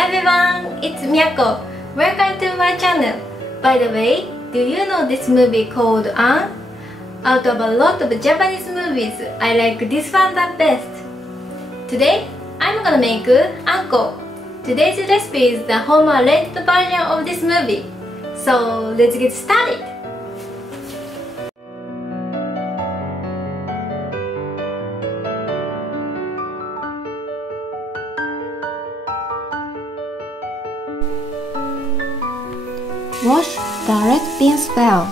everyone, it's Miyako. Welcome to my channel. By the way, do you know this movie called An? Out of a lot of Japanese movies, I like this one the best. Today, I'm gonna make anko. Today's recipe is the home arranged version of this movie. So let's get started. Wash the red beans well.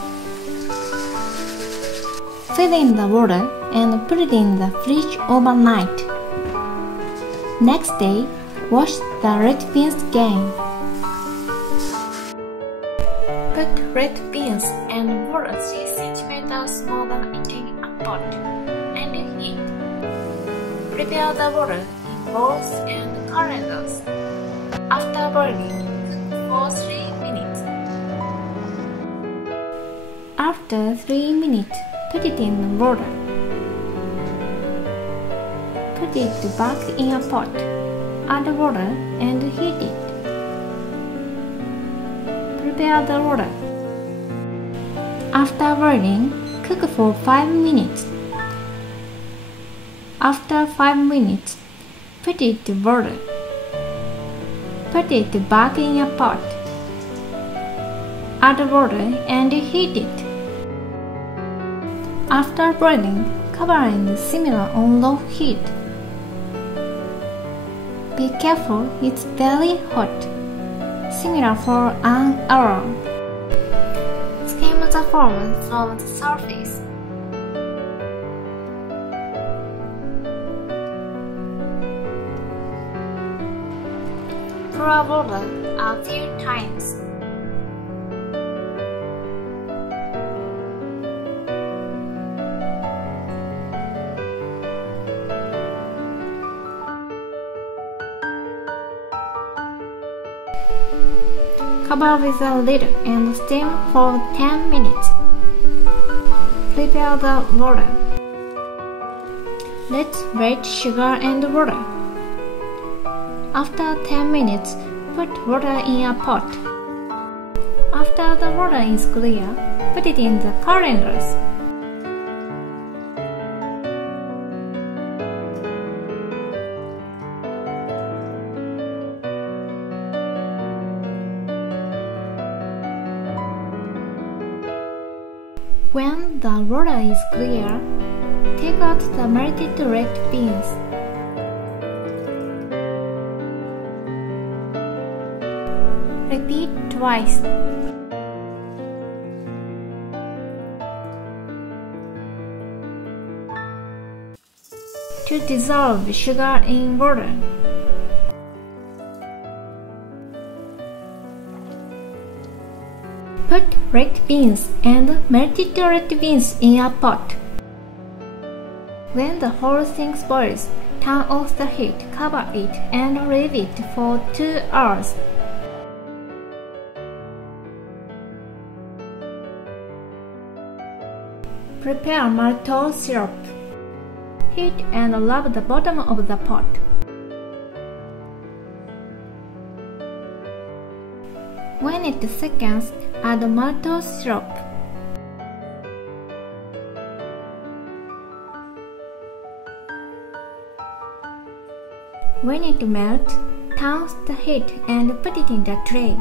Fill in the water and put it in the fridge overnight. Next day, wash the red beans again. Put red beans and water 3 cm smaller into a pot and heat. Prepare the water in bowls and colander. After boiling, cook for 3 minutes. After 3 minutes, put it in the water. Put it back in a pot. Add water and heat it. Prepare the water. After boiling, cook for 5 minutes. After 5 minutes, put it to water. Put it back in a pot. Add water and heat it. After boiling, cover and simmer on low heat. Be careful, it's very hot. Simmer for an hour. Skim the foam from the surface. Pour water a few times. Cover with a lid and steam for 10 minutes. Prepare the water. Let's wet sugar and water. After 10 minutes, put water in a pot. After the water is clear, put it in the colanders. When the water is clear, take out the melted red beans. Repeat twice. To dissolve sugar in water. Put red beans and melted red beans in a pot. When the whole thing boils, turn off the heat, cover it, and leave it for 2 hours. Prepare maltose syrup. Heat and rub the bottom of the pot. When it seconds, add maltose syrup. When it melts, turn off the heat and put it in the tray.